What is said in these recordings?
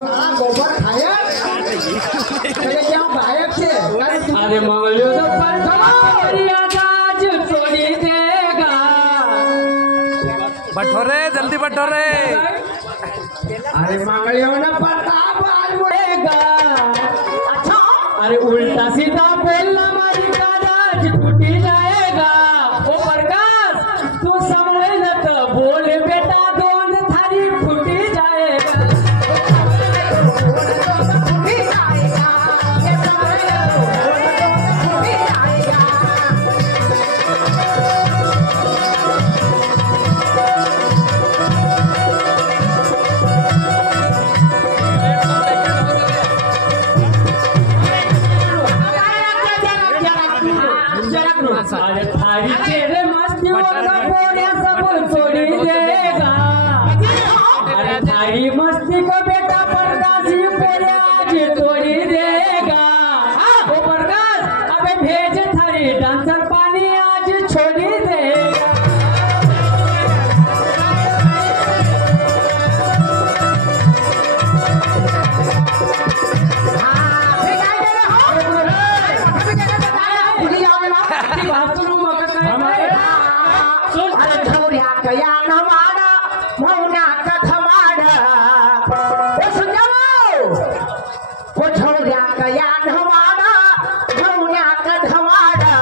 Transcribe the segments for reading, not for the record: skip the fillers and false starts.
गोबर खाया क्या गायब से अरे मंगलियो तो आज तोड़ी देगा बटोरे जल्दी बटोरे अरे मंगलियो ना प्रताप आज मुड़ेगा अच्छा अरे उल्टा सीधा बोलना मारी का राज टूटी जाएगा ओ प्रकाश तू समझ न तो बोल बेटा दोन थारी फूटी जाएगा अरे थारी तेरे मस्तियों का बोलिया सब छोड़ी देगा अरे थारी मस्ती का बेटा प्रकाशी बोलिया आज तोड़ी देगा वो प्रकाश अबे भेज थारी डांसर पानी आज छोड़ी देगा कया नवाड़ा मौना कथवाड़ा ओ सुजाओ ओ छोड़िया कया नवाड़ा मौना कथवाड़ा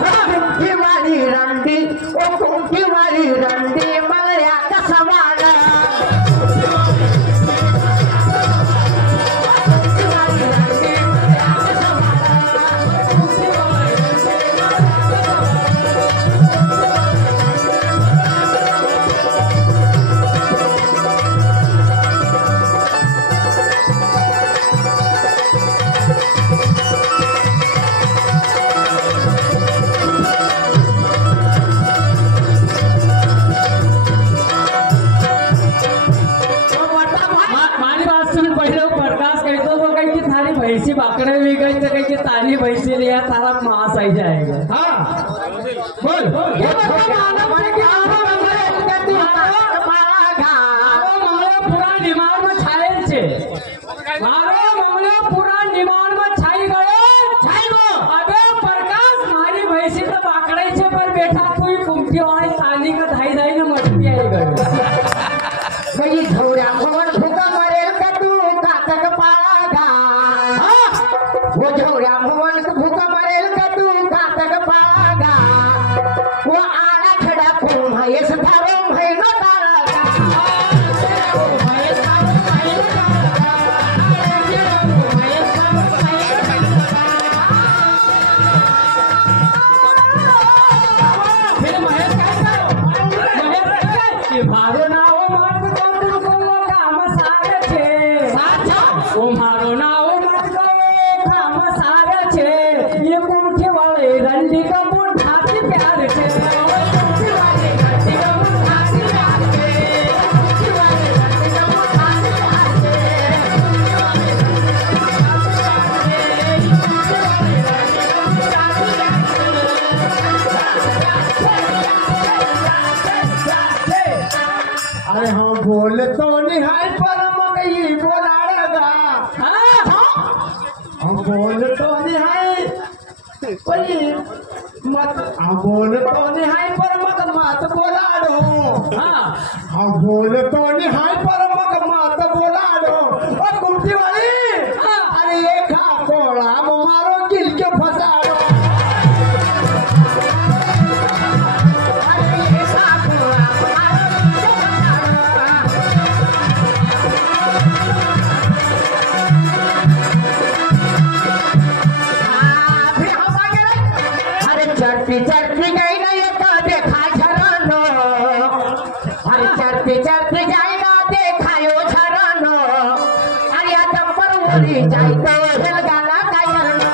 कुंठी वाली रंडी ओ कुंठी वाली रंडी मगरिया कसवाड़ा भैंसी बाकड़े भी गई तो कहीं तारी भैंसी लिया तारा मांस आई जाएगा हाँ बोल पूरा निमाड़ में छायल छे मारो मंगलो पूरा निमाड़ में छाई गए अबे प्रकाश मारी भैंसी तो बाकड़े छे पर बेटा कोई कुंठी वाली ताली का धाई धाई न मटकी आई गई वही झोरा भवन भूखा मरे का तू कातक पागा वो झोरा भवन भूखा मरे का तू कातक पागा वो आना खड़ा खूम है ये सतारो है नो तारा मारो ना वो मत को काम सारे छे ओ मारो ना वो मत को काम सारे छे ये मुट्ठी वाले रंडी का मुट्ठा से प्यार छे मुट्ठी वाले रंडी का मुट्ठा से प्यार छे मुट्ठी वाले रंडी का मुट्ठा से प्यार अरे हाँ बोल तो निहाय पर मगई बोलाड़ेगा हम बोल तो निहाय कोई मत हम बोल तो निहाय पर मत बोलाड़ो हम बोल तो निहाय पर मत बोलाड़ो और कुर्ती वाली अरे ये खा कोड़ा मारो गिल के फसाड़ो चर्पी गई ना ये तो देखा झरनो अरे चर्पी जाए ना देखायो झरनो अरे आदम पर उड़ी जाए तो हिल गाना गायनो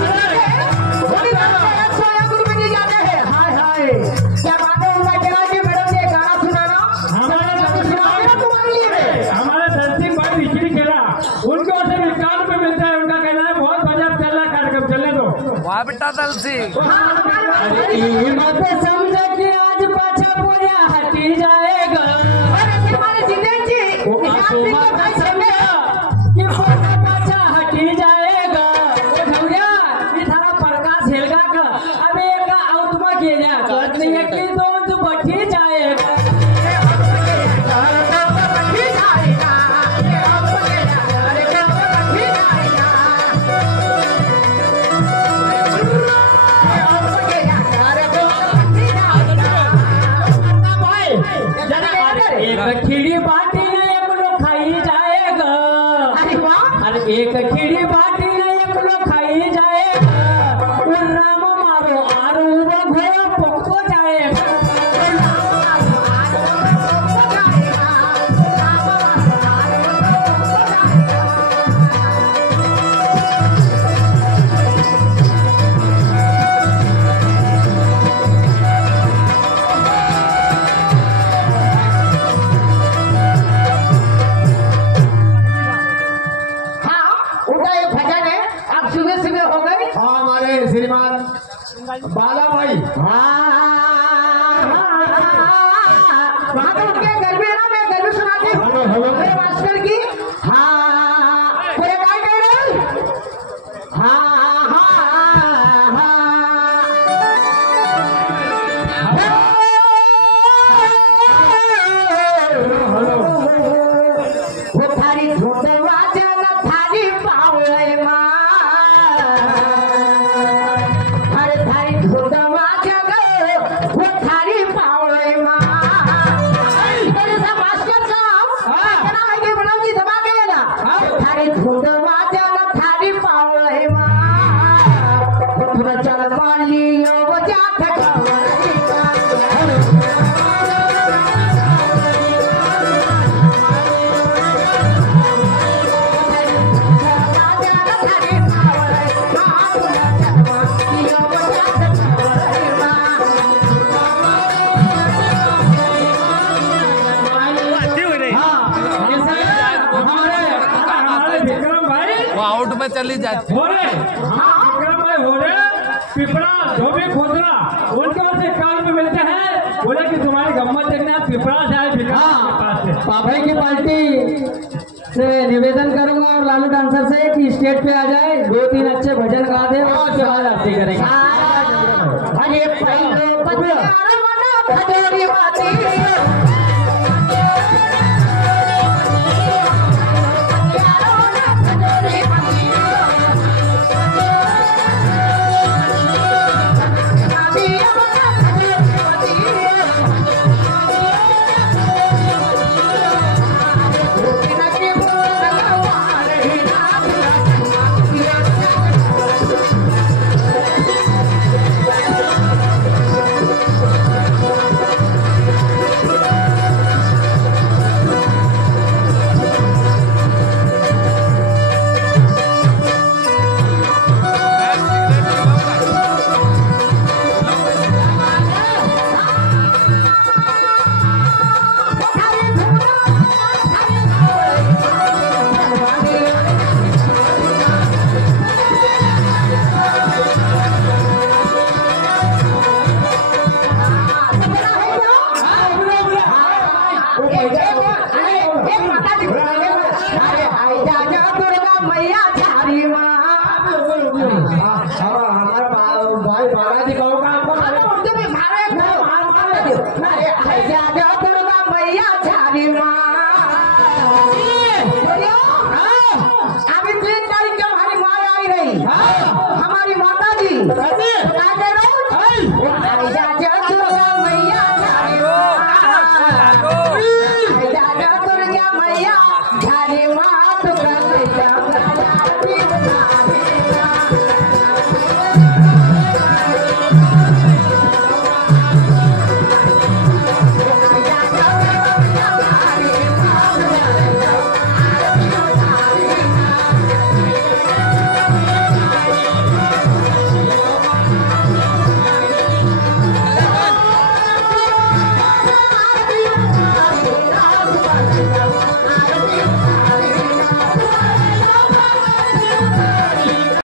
हमारे राष्ट्रपति वाह बेटा दलसी अरे ई मत समझ के आज पाछा पूरा हटी जाएगा वो आंसू मत समझ कि पूरा पाछा हटी जाएगा वो ढौरिया ये थारा प्रकाश हेलगा का अबे एक आउट में गेला कहत नहीं है कि दो बैठी जाएगा एक खिड़ी बाटी ने एक लोग खाई जाएगा अरे एक खिड़ी बाटी ने एक लोग खाई जाएगा उन राम मारो आरो उबा घोड़ा पकतो जाएगा हाँ हमारे श्रीमान बाला भाई वहाँ तो उनके घर में ना मैं घर में सुनाती हूँ मेरे मास्टर की हाँ पूरे गाय कह रहे हाँ हाँ वो थारी धोतवा जन थारी पावले माँ आउट में चली जाती हो रे विक्रम भाई हो रे पिपरा धोबी खोदरा उनके पास एक काम में मिलते हैं बोले कि तुम्हारी गम्मत देखना पिपरा से आए विक्रम के पास से बाबाई की पार्टी से निवेदन करूंगा और लालू डांसर से कि स्टेज पे आ जाए 2-3 अच्छे भजन गा दे और उसके बाद आरती करेंगे अरे पहलो पतियार मना खजोरी वाती हमारी माता जी